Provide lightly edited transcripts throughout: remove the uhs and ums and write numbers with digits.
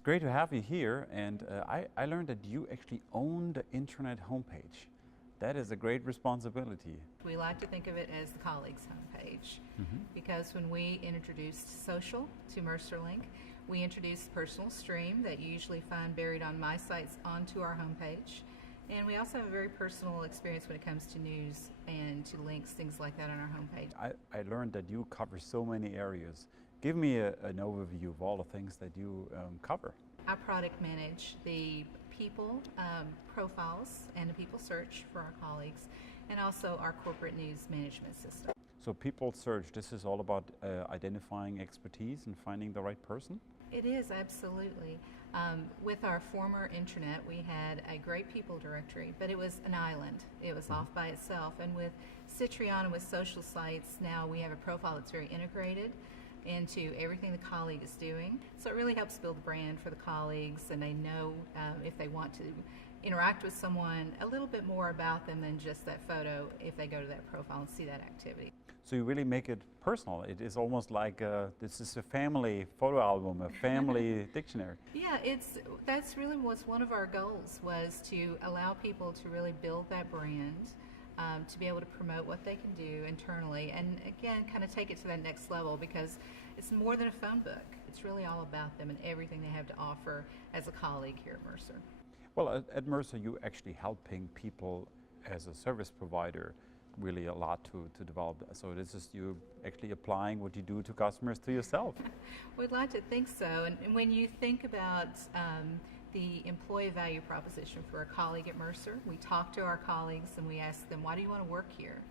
It's great to have you here, and I learned that you actually own the Intranet homepage. That is a great responsibility. We like to think of it as the colleagues homepage because when we introduced social to MercerLink, we introduced personal stream that you usually find buried on my sites onto our homepage. And we also have a very personal experience when it comes to news and to links, things like that on our homepage. I learned that you cover so many areas. Give me an overview of all the things that you cover. I product manage the people profiles and the people search for our colleagues, and also our corporate news management system. So people search, this is all about identifying expertise and finding the right person? It is, absolutely. With our former intranet, we had a great people directory, but it was an island. It was off by itself. And with Sitrion and with social sites, now we have a profile that's very integrated into everything the colleague is doing. So it really helps build a brand for the colleagues, and they know if they want to interact with someone a little bit more about them than just that photo if they go to that profile and see that activity. So you really make it personal. It is almost like this is a family photo album, a family dictionary. Yeah, that's really was one of our goals, was to allow people to really build that brand, to be able to promote what they can do internally, and again, kind of take it to that next level, because it's more than a phone book. It's really all about them and everything they have to offer as a colleague here at Mercer. Well, at Mercer, you actually helping people as a service provider really a lot to develop that. So this is you actually applying what you do to customers to yourself. We'd like to think so. And when you think about the employee value proposition for a colleague at Mercer, we talk to our colleagues and we ask them, why do you want to work here?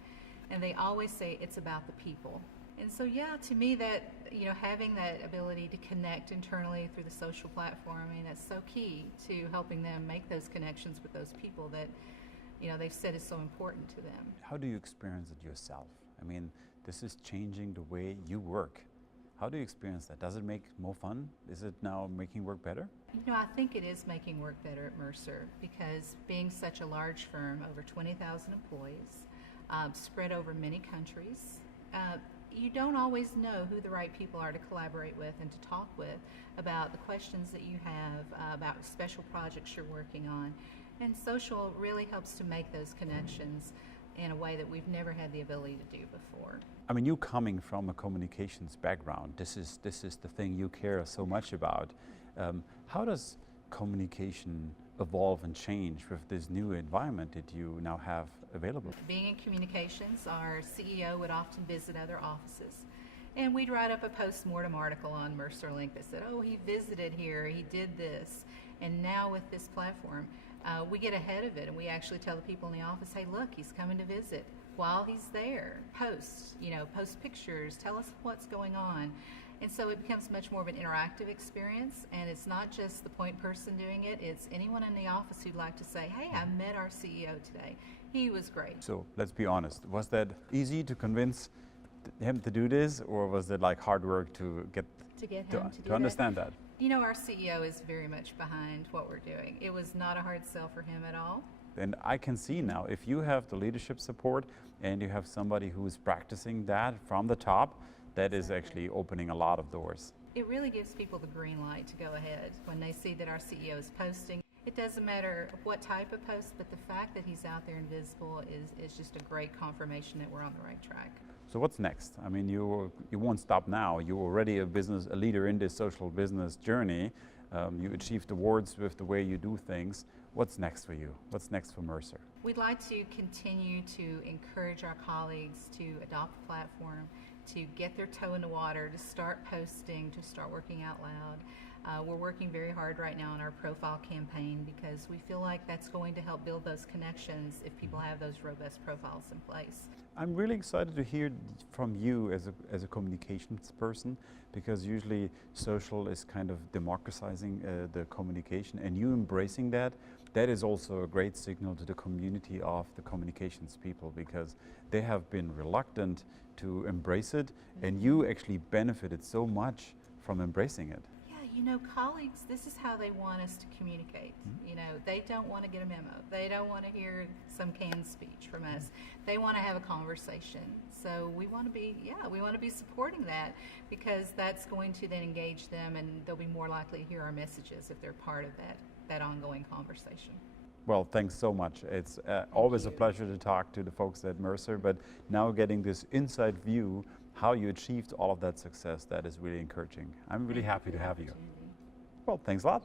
And they always say it's about the people. And so, yeah, to me, that, having that ability to connect internally through the social platform, I mean, that's so key to helping them make those connections with those people that they've said is so important to them. How do you experience it yourself? I mean, this is changing the way you work. How do you experience that? Does it make more fun? Is it now making work better? I think it is making work better at Mercer, because being such a large firm, over 20,000 employees, spread over many countries, you don't always know who the right people are to collaborate with and to talk with about the questions that you have, about special projects you're working on. And social really helps to make those connections in a way that we've never had the ability to do before. I mean, you coming from a communications background, this is the thing you care so much about. How does communication evolve and change with this new environment that you now have available? Being in communications, our CEO would often visit other offices, and we'd write up a post-mortem article on MercerLink that said, oh, he visited here, he did this. And now with this platform, we get ahead of it, and we actually tell the people in the office, hey, look, he's coming to visit. While he's there, post pictures, tell us what's going on. And so it becomes much more of an interactive experience, and it's not just the point person doing it, it's anyone in the office who'd like to say, hey, I met our CEO today. He was great. So let's be honest, was that easy to convince him to do this, or was it like hard work to get him to understand that? Our CEO is very much behind what we're doing. It was not a hard sell for him at all. And I can see now, if you have the leadership support and you have somebody who is practicing that from the top, that is actually opening a lot of doors. It really gives people the green light to go ahead when they see that our CEO is posting. It doesn't matter what type of post, but the fact that he's out there and visible is just a great confirmation that we're on the right track. So what's next? I mean, you won't stop now. You're already a leader in this social business journey. You achieved awards with the way you do things. What's next for you? What's next for Mercer? We'd like to continue to encourage our colleagues to adopt the platform, to get their toe in the water, to start posting, to start working out loud. We're working very hard right now on our profile campaign, because we feel like that's going to help build those connections if people have those robust profiles in place. I'm really excited to hear from you as a communications person, because usually social is kind of democratizing the communication, and you embracing that is also a great signal to the community of the communications people, because they have been reluctant to embrace it, and you actually benefited so much from embracing it. you know, colleagues, this is how they want us to communicate. You know, they don't want to get a memo. They don't want to hear some canned speech from us. They want to have a conversation. So we want to be, we want to be supporting that, because that's going to then engage them, and they'll be more likely to hear our messages if they're part of that ongoing conversation. Well, thanks so much. It's always a pleasure to talk to the folks at Mercer, but now getting this inside view how you achieved all of that success, that is really encouraging. I'm really happy to have you. Well, thanks a lot.